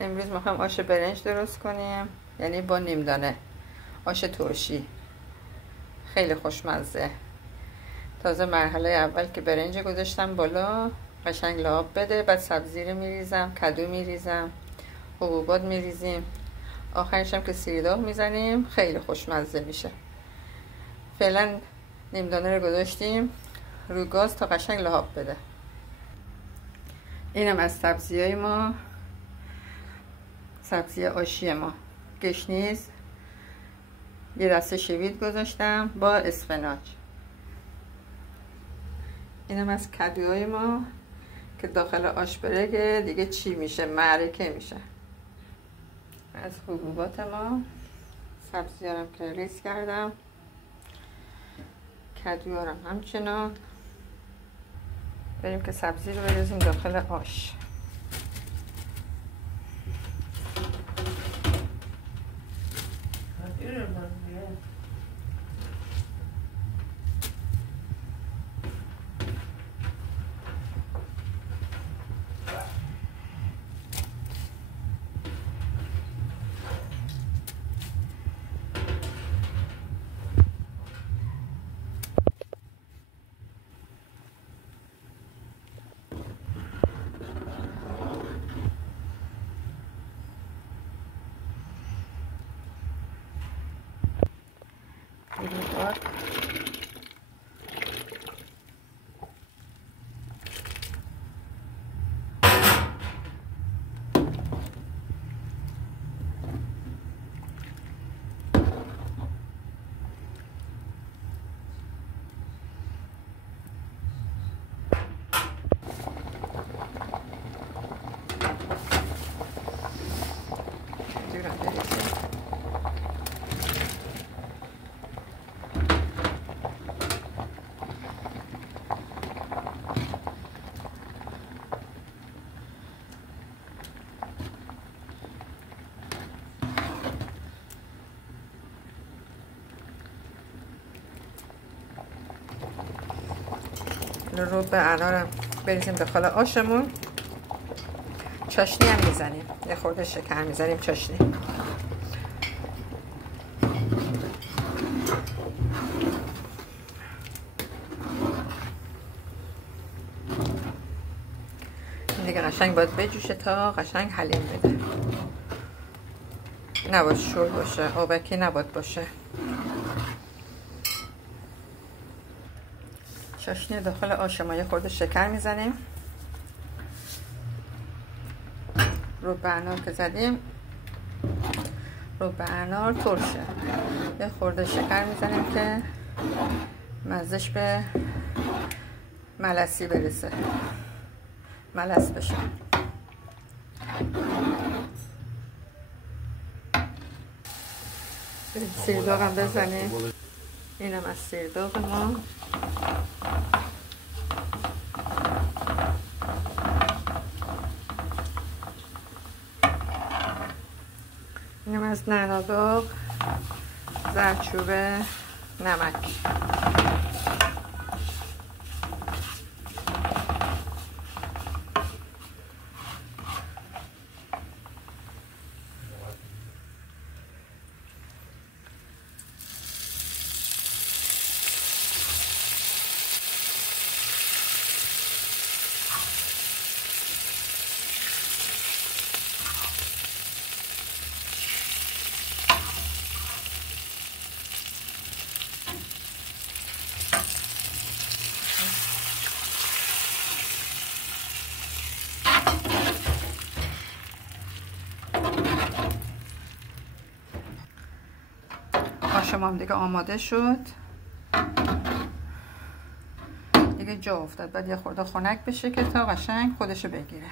امروز میخوایم آش برنج درست کنیم، یعنی با نیم دانه آش ترشی. خیلی خوشمزه. تازه مرحله اول که برنج گذاشتم بالا قشنگ لعاب بده، بعد سبزی رو میریزم، کدو میریزم، حبوبات میریزیم، آخرش هم که سیرداب میزنیم. خیلی خوشمزه میشه. فعلا نیم دانه رو گذاشتیم روی گاز تا قشنگ لعاب بده. اینم از سبزیای ما، سبزی آشی ما. گشنیز، یه دسته شوید گذاشتم با اسفناج. اینم از کدوهای ما که داخل آش برگه دیگه چی میشه، معرکه میشه. از حبوبات ما سبزیارم که ریز کردم، کدوهارم همچنان. بریم که سبزی رو بریزیم داخل آش. رو به انارم بریزیم داخل آشمون. چاشنی هم میزنیم، یه خورده شکر میزنیم چاشنی. این دیگه قشنگ باید بجوشه تا قشنگ حلیم بده. نباید شور باشه، آبکی نباید باشه. چاشنی داخل آش ما، یه خورده شکر میزنیم. رو به انار که زدیم، رو به انار ترشه. یه خورده شکر میزنیم که مزهش به ملسی برسه، ملس بشه. سیرداغ هم بزنیم. اینم از سیرداغ ما. اینم از نعناداغ، زردچوبه، نمک. آشم هم دیگه آماده شد، دیگه جا افتاد. بعد یه خورده خنک بشه که تا قشنگ خودشو بگیره.